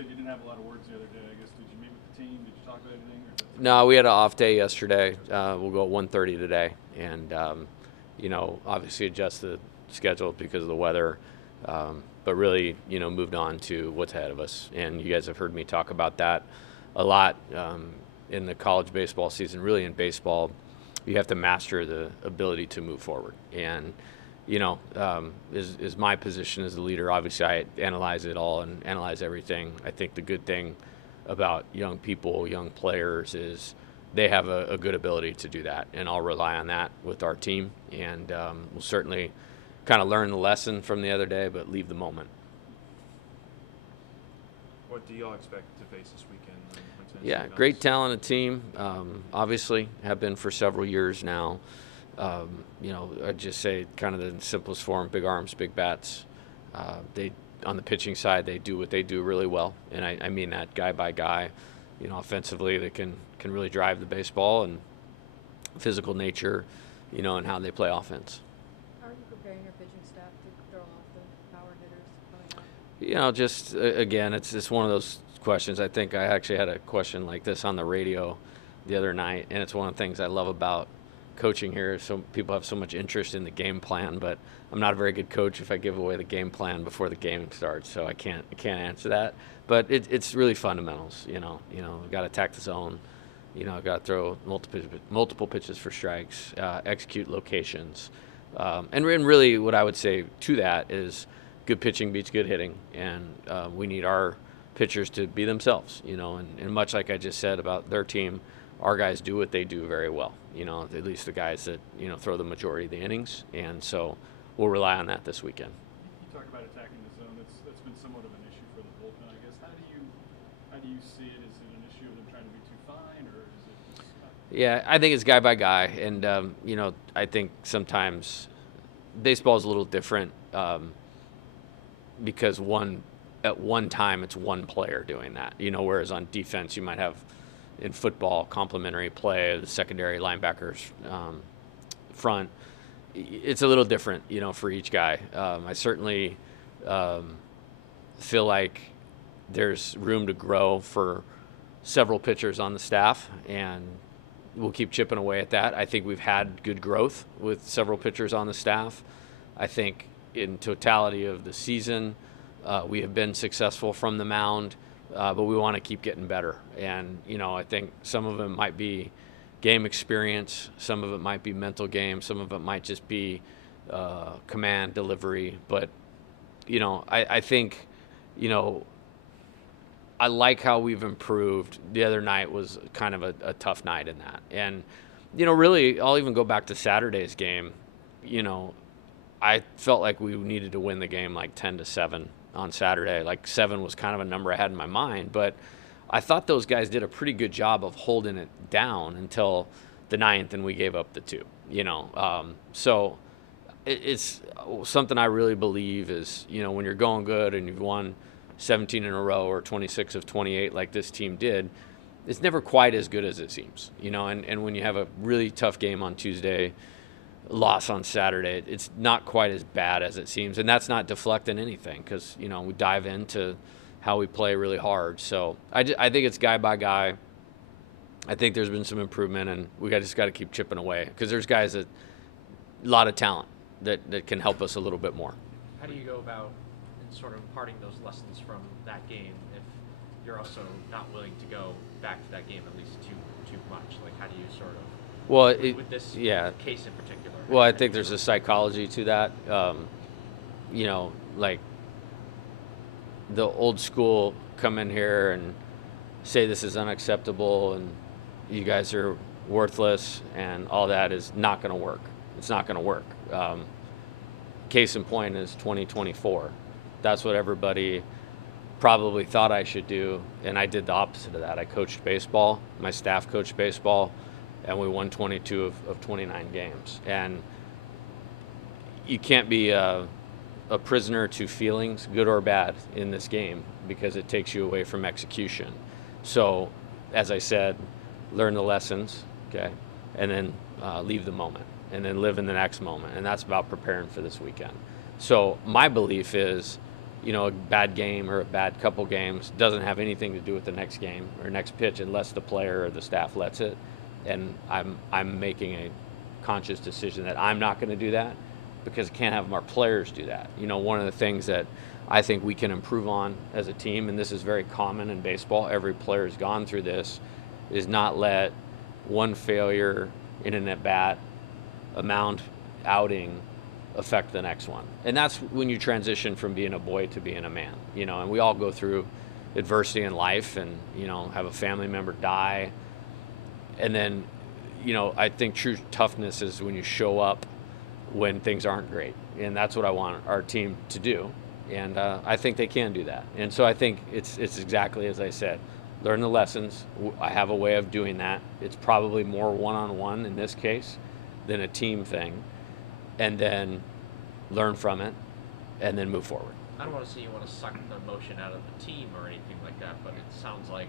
said you didn't have a lot of words the other day. I guess, did you meet with the team? Did you talk about anything? No, we had an off day yesterday. We'll go at 1:30 today, and obviously adjust the schedule because of the weather. But really, moved on to what's ahead of us. And you guys have heard me talk about that a lot in the college baseball season. Really, in baseball, you have to master the ability to move forward. And is my position as a leader. Obviously, I analyze it all and analyze everything. I think the good thing about young people, young players, is they have a good ability to do that, and I'll rely on that with our team. And we'll certainly kind of learn the lesson from the other day, but leave the moment. What do y'all expect to face this weekend? Yeah, great talented team. Obviously, have been for several years now. I'd just say kind of the simplest form: big arms, big bats. They on the pitching side, they do what they do really well, and I mean that guy by guy. Offensively, they can really drive the baseball, and physical nature, and how they play offense. How are you preparing your pitching staff to throw off the power hitters coming up? Just again, it's one of those questions. I think I actually had a question like this on the radio the other night, and it's one of the things I love about coaching here. So people have so much interest in the game plan, but I'm not a very good coach if I give away the game plan before the game starts, so I can't answer that. But it's really fundamentals. We've got to attack the zone. I've got to throw multiple pitches for strikes, execute locations, and really what I would say to that is good pitching beats good hitting, and we need our pitchers to be themselves. And much like I just said about their team, our guys do what they do very well. At least the guys that throw the majority of the innings, and so we'll rely on that this weekend. You talk about attacking the zone. That's been somewhat of an issue for the bullpen, I guess. How do you see it? Is it an issue of them trying to be too fine, or is it just Yeah, I think it's guy by guy, and I think sometimes baseball is a little different because at one time it's one player doing that. Whereas on defense you might have, in football, complementary play, the secondary linebackers front. It's a little different, for each guy. I certainly feel like there's room to grow for several pitchers on the staff, and we'll keep chipping away at that. I think we've had good growth with several pitchers on the staff. I think in totality of the season, we have been successful from the mound. But we want to keep getting better. And, I think some of it might be game experience. Some of it might be mental game. Some of it might just be command delivery. But, I think, I like how we've improved. The other night was kind of a tough night in that. And, really, I'll even go back to Saturday's game. I felt like we needed to win the game like 10-7. On Saturday. Like 7 was kind of a number I had in my mind, but I thought those guys did a pretty good job of holding it down until the 9th, and we gave up the 2. So it's something I really believe is, when you're going good and you've won 17 in a row or 26 of 28 like this team did, it's never quite as good as it seems. And when you have a really tough game on Tuesday, loss on Saturday, it's not quite as bad as it seems, and that's not deflecting anything because we dive into how we play really hard. So I think it's guy by guy. I think there's been some improvement, and we just got to keep chipping away because there's guys that a lot of talent that can help us a little bit more. How do you go about sort of imparting those lessons from that game if you're also not willing to go back to that game at least too much? Like, how do you sort of with this case in particular? Well, I think there's a psychology to that. Like the old school come in here and say this is unacceptable and you guys are worthless and all that is not going to work. It's not going to work. Case in point is 2024. That's what everybody probably thought I should do, and I did the opposite of that. I coached baseball. My staff coached baseball. And we won 22 of 29 games. And you can't be a prisoner to feelings, good or bad, in this game because it takes you away from execution. So, as I said, learn the lessons, okay, and then leave the moment, and then live in the next moment. And that's about preparing for this weekend. So my belief is a bad game or a bad couple games doesn't have anything to do with the next game or next pitch unless the player or the staff lets it. And I'm making a conscious decision that I'm not going to do that because I can't have our players do that. One of the things that I think we can improve on as a team, and this is very common in baseball, every player has gone through this, is not let one failure in an at-bat, a mound outing, affect the next one. And that's when you transition from being a boy to being a man, and we all go through adversity in life and, have a family member die. And then, I think true toughness is when you show up when things aren't great. And that's what I want our team to do. And I think they can do that. And so I think it's exactly as I said, learn the lessons. I have a way of doing that. It's probably more one-on-one in this case than a team thing. And then learn from it, and then move forward. I don't want to say you want to suck the emotion out of the team or anything like that, but it sounds like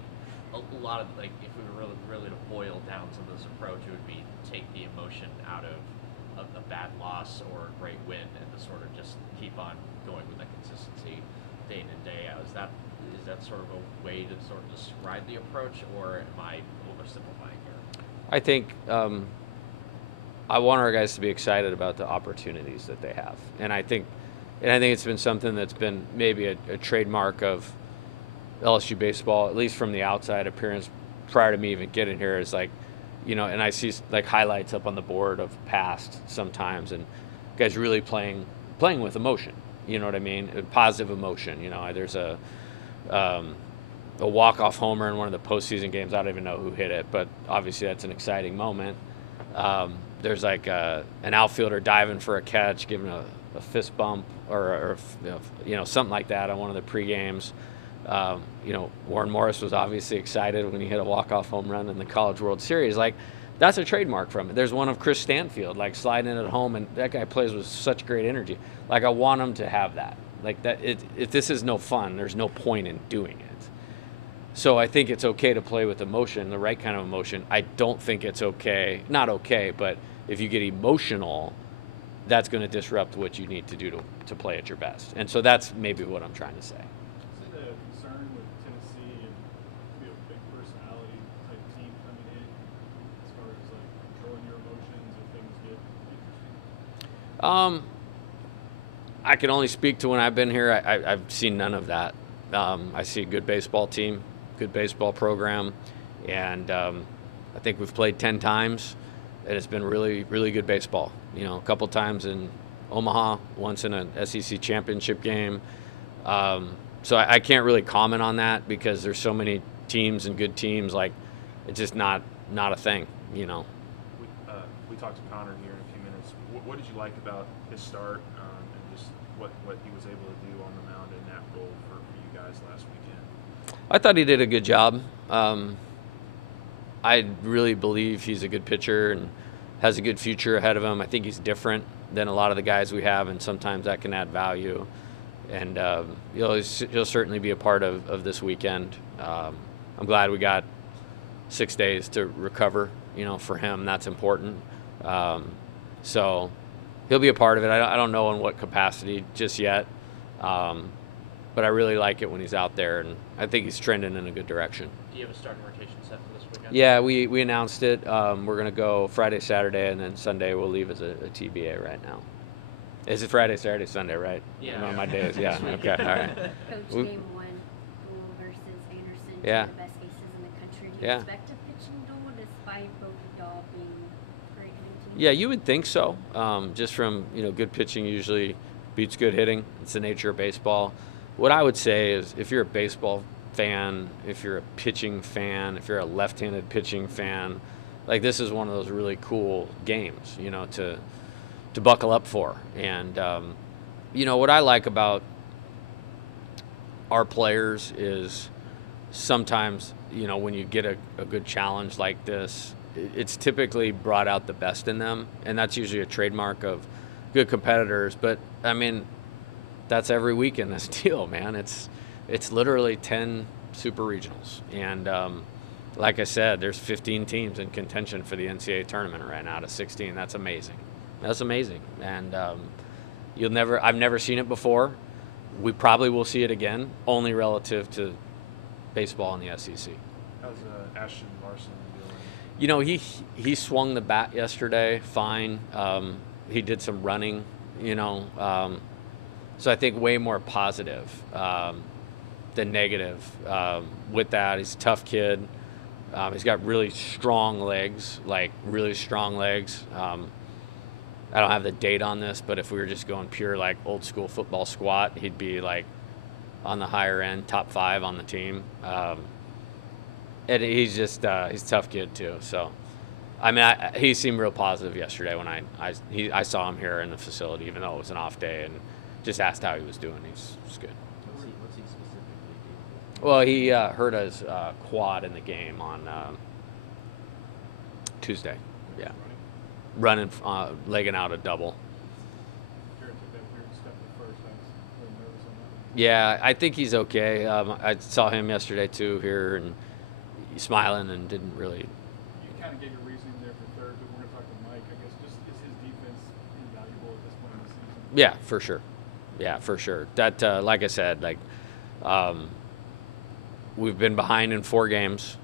a lot of, like, if we were really to boil down some of this approach, it would be take the emotion out of a bad loss or a great win and to sort of just keep on going with that consistency day in and day out. Is that sort of a way to sort of describe the approach, or am I oversimplifying here? I think I want our guys to be excited about the opportunities that they have. And I think it's been something that's been maybe a trademark of LSU baseball, at least from the outside appearance prior to me even getting here, is like, and I see like highlights up on the board of past sometimes, and guys really playing with emotion. You know what I mean? A positive emotion. There's a walk-off homer in one of the postseason games. I don't even know who hit it, but obviously that's an exciting moment. There's like an outfielder diving for a catch, giving a fist bump or something like that on one of the pre-games. Warren Morris was obviously excited when he hit a walk-off home run in the College World Series. Like, that's a trademark from it. There's one of Chris Stanfield, like sliding in at home, and that guy plays with such great energy. Like, I want him to have that. Like that. If this is no fun, there's no point in doing it. So I think it's okay to play with emotion, the right kind of emotion. I don't think it's okay, not okay, but if you get emotional, that's going to disrupt what you need to do to play at your best. And so that's maybe what I'm trying to say. Is it a concern with Tennessee and a big personality type team coming in as far as like controlling your emotions if things get interesting? I can only speak to when I've been here. I've seen none of that. I see a good baseball team, good baseball program, and I think we've played 10 times, and it's been really, really good baseball. A couple times in Omaha, once in an SEC championship game. So I can't really comment on that because there's so many teams and good teams. Like, it's just not a thing, We talked to Connor here in a few minutes. What did you like about his start and just what he was able to do on the mound in that role for you guys last weekend? I thought he did a good job. I really believe he's a good pitcher and has a good future ahead of him. I think he's different than a lot of the guys we have, and sometimes that can add value. And he'll certainly be a part of this weekend. I'm glad we got 6 days to recover, for him. That's important. So he'll be a part of it. I don't know in what capacity just yet, but I really like it when he's out there, and I think he's trending in a good direction. Do you have a starting rotation set for this weekend? Yeah, we announced it. We're going to go Friday, Saturday, and then Sunday we'll leave as a TBA right now. Is it Friday, Saturday, Sunday, right? Yeah. On my days, yeah. Okay, all right. Coach, We- game one, Bull versus Anderson, Yeah. two of the best faces in the country. Do you Yeah. expect a pitching duel despite both Dahl being great hitting teams? Yeah, you would think so. Just from, good pitching usually beats good hitting. It's the nature of baseball. What I would say is if you're a baseball fan, if you're a pitching fan, if you're a left-handed pitching fan, like, this is one of those really cool games, to buckle up for. And, what I like about our players is sometimes, when you get a good challenge like this, it's typically brought out the best in them. And that's usually a trademark of good competitors. But, I mean, that's every week in this deal, man. It's literally 10 super regionals. And like I said, there's 15 teams in contention for the NCAA tournament right now out of 16. That's amazing. That's amazing. And I've never seen it before. we probably will see it again, only relative to baseball in the SEC. How's Ashton Larson doing? You know, he swung the bat yesterday fine. He did some running, you know. So I think way more positive than negative with that. He's a tough kid. He's got really strong legs, like really strong legs. I don't have the date on this, but if we were just going pure like old school football squat, he'd be like on the higher end, top 5 on the team. And he's just he's a tough kid too. So, I mean, he seemed real positive yesterday when I saw him here in the facility, even though it was an off day, and just asked how he was doing. He's good. What's he specifically? Well, he hurt his quad in the game on Tuesday. Yeah, running, legging out a double. Jared took that weird step at first. I was a little nervous on that one. Yeah, I think he's okay. I saw him yesterday too here, and he's smiling and didn't really. You kind of gave your reasoning there for third, but we're going to talk to Mike. I guess just is his defense invaluable at this point in the season? Yeah, for sure. Yeah, for sure. That, like I said, like we've been behind in 4 games,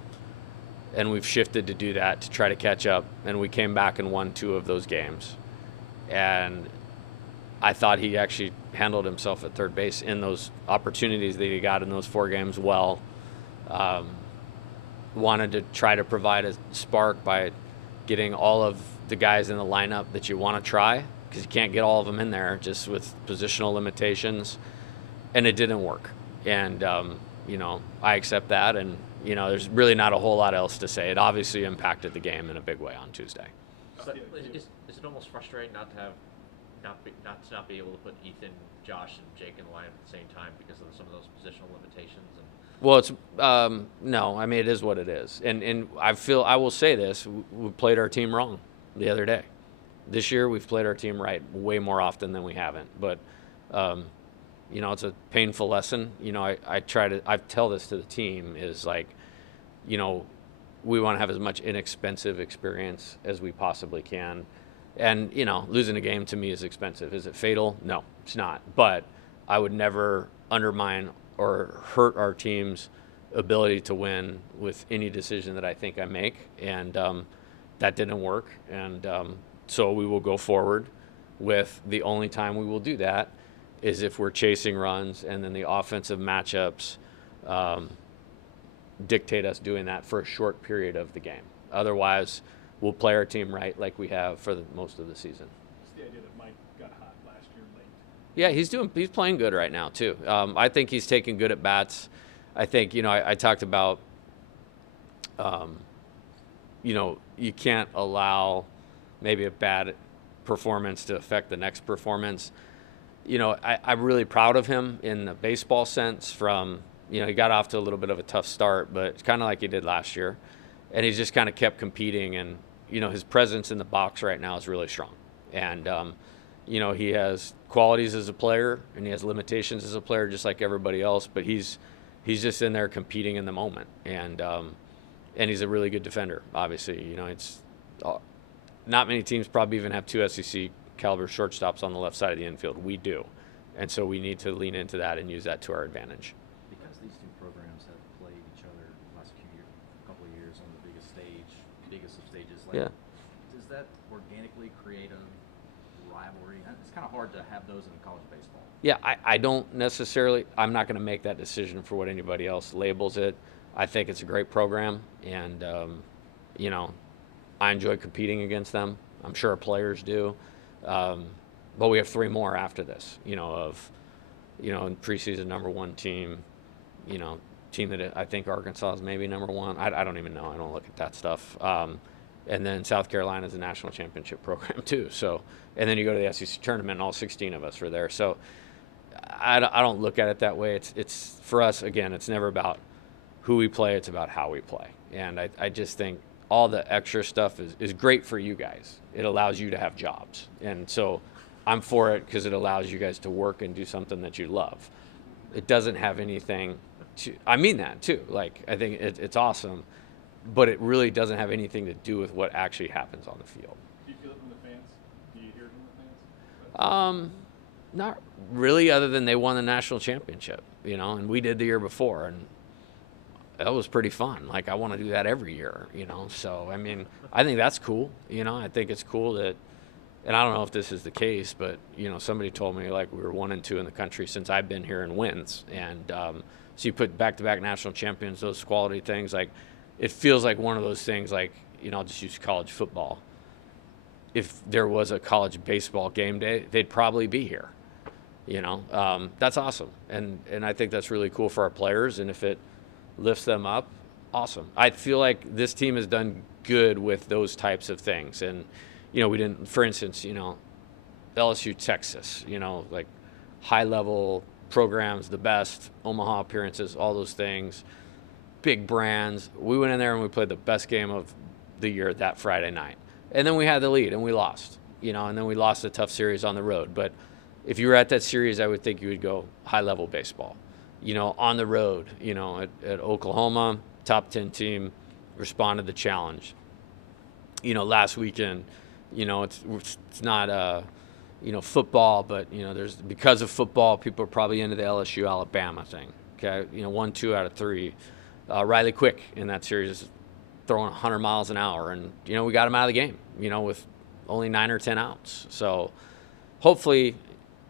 and we've shifted to do that to try to catch up. And we came back and won 2 of those games, and I thought he actually handled himself at third base in those opportunities that he got in those 4 games well. Wanted to try to provide a spark by getting all of the guys in the lineup that you want to try, because you can't get all of them in there just with positional limitations, and it didn't work. And you know, I accept that, and you know, there's really not a whole lot else to say. It obviously impacted the game in a big way on Tuesday. So is it almost frustrating not to be able to put Ethan, Josh, and Jake in the lineup at the same time because of some of those positional limitations? Well, it's no. I mean, it is what it is, and I will say this: we played our team wrong the other day. This year, we've played our team right way more often than we haven't. But you know, it's a painful lesson. You know, I tell this to the team is like, you know, we want to have as much inexpensive experience as we possibly can. And, you know, losing a game to me is expensive. Is it fatal? No, it's not. But I would never undermine or hurt our team's ability to win with any decision that I think I make. And that didn't work. And so we will go forward with the only time we will do that is if we're chasing runs, and then the offensive matchups dictate us doing that for a short period of the game. Otherwise, we'll play our team right like we have for most of the season. It's the idea that Mike got hot last year late. Yeah, he's playing good right now too. I think he's taking good at bats. I think, you know, I talked about, you know, you can't allow maybe a bad performance to affect the next performance. You know, I'm really proud of him in the baseball sense from, you know, he got off to a little bit of a tough start, but it's kind of like he did last year. And he's just kind of kept competing, and, you know, his presence in the box right now is really strong. And, you know, he has qualities as a player, and he has limitations as a player just like everybody else, but he's just in there competing in the moment. And he's a really good defender, obviously. You know, it's not many teams probably even have 2 SEC caliber shortstops on the left side of the infield. We do. And so we need to lean into that and use that to our advantage. Because these 2 programs have played each other the last couple of years on the biggest of stages, like, Yeah. does that organically create a rivalry? It's kind of hard to have those in college baseball. Yeah, I don't necessarily, I'm not going to make that decision for what anybody else labels it. I think it's a great program, and, you know, I enjoy competing against them. I'm sure our players do. But we have 3 more after this, you know, of, you know, in preseason #1 team, you know, team that I think Arkansas is maybe #1. I don't even know. I don't look at that stuff. And then South Carolina is a national championship program too. So, and then you go to the SEC tournament, and all 16 of us are there. So I don't look at it that way. It's for us, again, it's never about who we play. It's about how we play. And I just think all the extra stuff is great for you guys. It allows you to have jobs. And so I'm for it because it allows you guys to work and do something that you love. It doesn't have anything to, I mean that too. Like, I think it's awesome, but it really doesn't have anything to do with what actually happens on the field. Do you feel it from the fans? Do you hear it from the fans? Not really, other than they won the national championship, and we did the year before, and that was pretty fun. Like, I want to do that every year, So, I mean, I think that's cool, I think it's cool that, and I don't know if this is the case, but, somebody told me, like, we were 1-2 in the country since I've been here in wins. And so you put back-to-back national champions, those quality things, like, it feels like one of those things, like, I'll just use college football. If there was a college baseball game day, they'd probably be here. That's awesome. And I think that's really cool for our players. And if it lifts them up, awesome. I feel like this team has done good with those types of things. And, we didn't, for instance, LSU, Texas, like high-level programs, the best, Omaha appearances, all those things, big brands. We went in there and we played the best game of the year that Friday night. And then we had the lead and we lost, and then we lost a tough series on the road. But if you were at that series, I would think you would go high-level baseball. On the road, at Oklahoma, top 10 team, responded to the challenge. Last weekend, it's not football, but there's, because of football, people are probably into the LSU Alabama thing. Okay, 1, 2 out of 3. Riley Quick in that series throwing 100 miles an hour, and we got him out of the game. With only 9 or 10 outs. So hopefully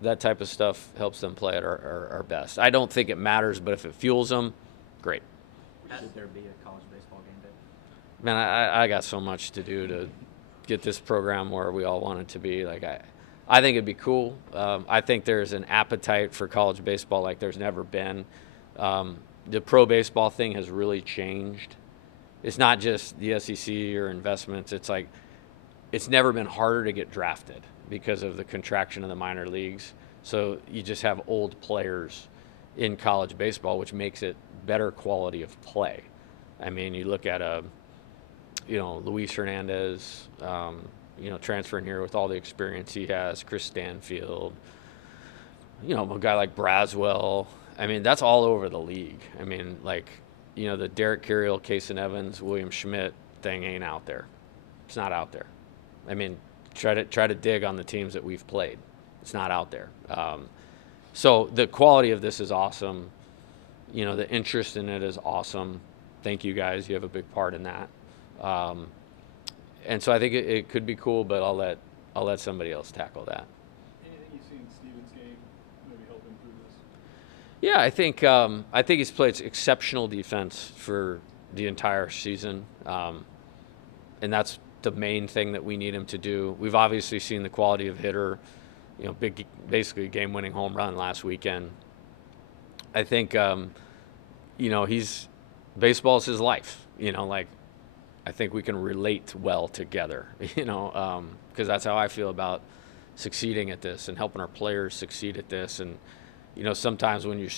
that type of stuff helps them play at our best. I don't think it matters, but if it fuels them, great. Should there be a college baseball game day? Man, I got so much to do to get this program where we all want it to be. Like, I think it'd be cool. I think there's an appetite for college baseball like there's never been. The pro baseball thing has really changed. It's not just the SEC or investments. It's like, it's never been harder to get drafted because of the contraction of the minor leagues. So you just have old players in college baseball, which makes it better quality of play. I mean, you look at Luis Hernandez, transferring here with all the experience he has, Chris Stanfield, a guy like Braswell. I mean, that's all over the league. I mean, like, the Derek Carriel, Kason Evans, William Schmidt thing ain't out there. It's not out there. I mean, try to dig on the teams that we've played. It's not out there. So the quality of this is awesome. The interest in it is awesome. Thank you guys. You have a big part in that. And so I think it could be cool, but I'll let somebody else tackle that. Anything you see in Steven's game maybe help improve this? Yeah, I think he's played exceptional defense for the entire season, and that's the main thing that we need him to do. We've obviously seen the quality of hitter, basically game-winning home run last weekend. I think, baseball is his life. I think we can relate well together. Because that's how I feel about succeeding at this and helping our players succeed at this. And sometimes when you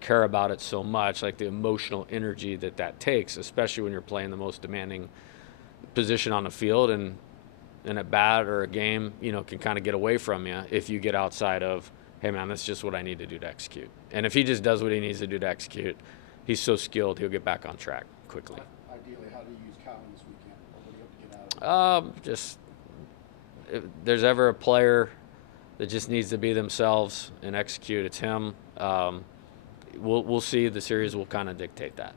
care about it so much, like the emotional energy that takes, especially when you're playing the most demanding position on the field, and a bat or a game, can kind of get away from you if you get outside of, hey man, that's just what I need to do to execute. And if he just does what he needs to do to execute, he's so skilled, he'll get back on track quickly. Ideally, how do you use Cowan this weekend? What do you hope to get out of it? Just if there's ever a player that just needs to be themselves and execute, it's him. We'll see. The series will kind of dictate that.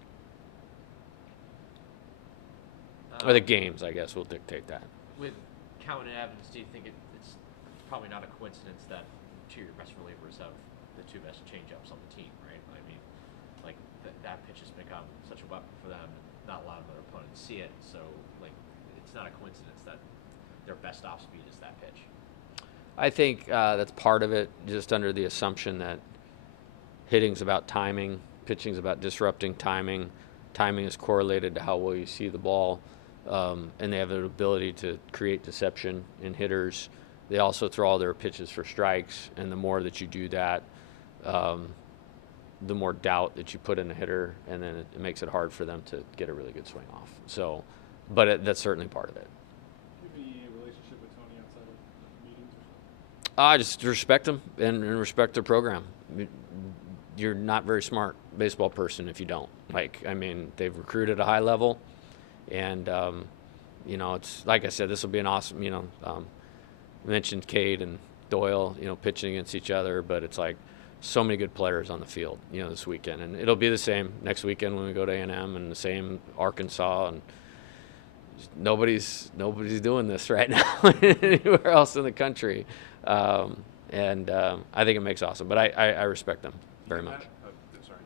Or the games, I guess, will dictate that. With Cowan and Evans, do you think it's probably not a coincidence that two of your best relievers have the two best changeups on the team, right? I mean, like that pitch has become such a weapon for them. Not a lot of their opponents see it, so like it's not a coincidence that their best off speed is that pitch. I think that's part of it, just under the assumption that hitting's about timing, pitching's about disrupting timing. Timing is correlated to how well you see the ball. And they have an ability to create deception in hitters. They also throw all their pitches for strikes, and the more that you do that, the more doubt that you put in a hitter, and then it makes it hard for them to get a really good swing off. So, but that's certainly part of it. Do you have any relationship with Tony outside of meetings or something? I just respect them and respect their program. You're not very smart baseball person if you don't. They've recruited at a high level. And, it's like I said, this will be an awesome, mentioned Cade and Doyle, pitching against each other, but it's like so many good players on the field, this weekend. And it'll be the same next weekend when we go to A&M, and the same Arkansas, and nobody's doing this right now anywhere else in the country. And I think it makes awesome. But I respect them very much.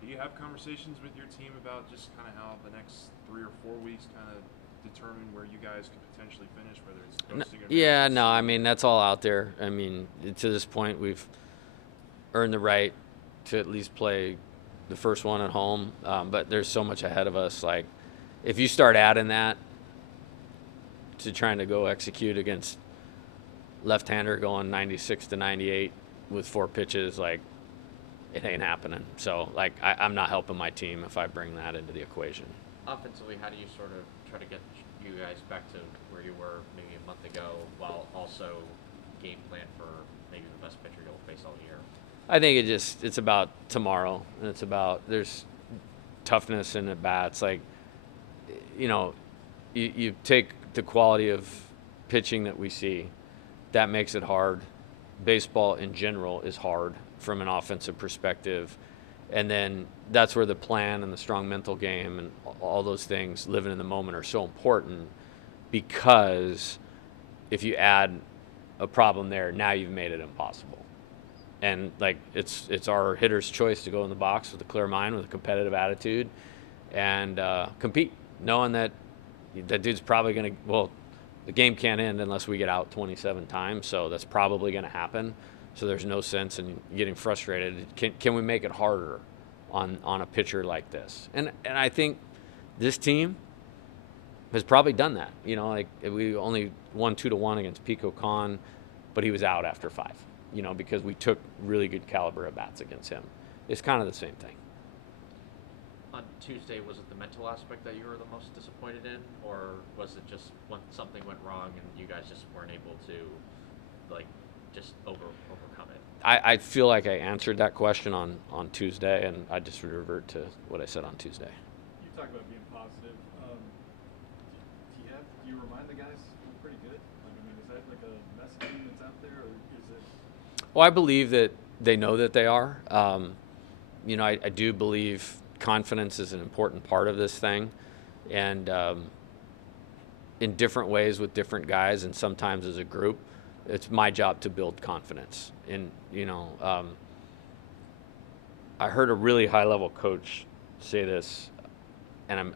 Do you have conversations with your team about just kind of how the next 3 or 4 weeks kind of determine where you guys could potentially finish, whether it's hosting or Yeah, no, I mean, that's all out there. I mean, to this point, we've earned the right to at least play the first one at home, but there's so much ahead of us. Like, if you start adding that to trying to go execute against left-hander going 96 to 98 with 4 pitches, like, it ain't happening. So, like, I'm not helping my team if I bring that into the equation. Offensively, how do you sort of try to get you guys back to where you were maybe a month ago, while also game plan for maybe the best pitcher you'll face all year? I think it's about tomorrow, and it's about there's toughness in at bats. Like, you take the quality of pitching that we see, that makes it hard. Baseball in general is hard from an offensive perspective, and then that's where the plan and the strong mental game and all those things, living in the moment, are so important, because if you add a problem there, now you've made it impossible. And like, it's our hitter's choice to go in the box with a clear mind, with a competitive attitude, and compete, knowing that dude's probably going to, the game can't end unless we get out 27 times, so that's probably going to happen. So there's no sense in getting frustrated. Can we make it harder on a pitcher like this? And I think this team has probably done that. Like, we only won 2-1 against Pico Khan, but he was out after 5. Because we took really good caliber of bats against him. It's kind of the same thing. On Tuesday, was it the mental aspect that you were the most disappointed in, or was it just when something went wrong and you guys just weren't able to, like, just overcome it? I feel like I answered that question on Tuesday, and I just revert to what I said on Tuesday. You talk about being positive. Do you remind the guys you're pretty good? Like, I mean, is that like a messaging that's out there, or is it? Well, I believe that they know that they are. I do believe confidence is an important part of this thing, and in different ways with different guys, and sometimes as a group, it's my job to build confidence. And I heard a really high-level coach say this, and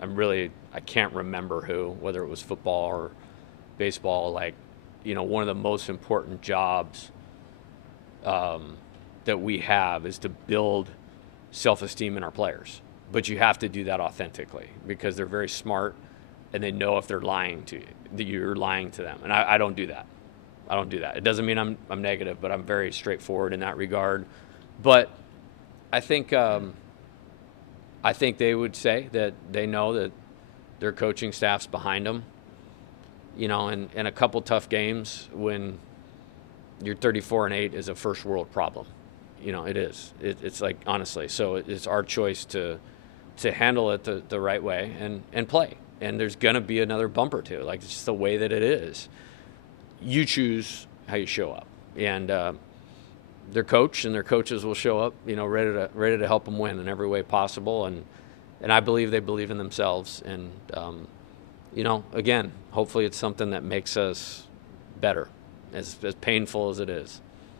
I can't remember who, whether it was football or baseball. Like, one of the most important jobs that we have is to build self-esteem in our players. But you have to do that authentically, because they're very smart, and they know if they're lying to you, that you're lying to them. And I don't do that. I don't do that. It doesn't mean I'm negative, but I'm very straightforward in that regard. But I think they would say that they know that their coaching staff's behind them. In a couple tough games when you're 34-8 is a first world problem. It is. It's like, honestly. So it's our choice to handle it the right way and play. And there's gonna be another bump or two. Like, it's just the way that it is. You choose how you show up, and their coach and their coaches will show up, ready to help them win in every way possible. And I believe they believe in themselves. And again, hopefully it's something that makes us better, as painful as it is.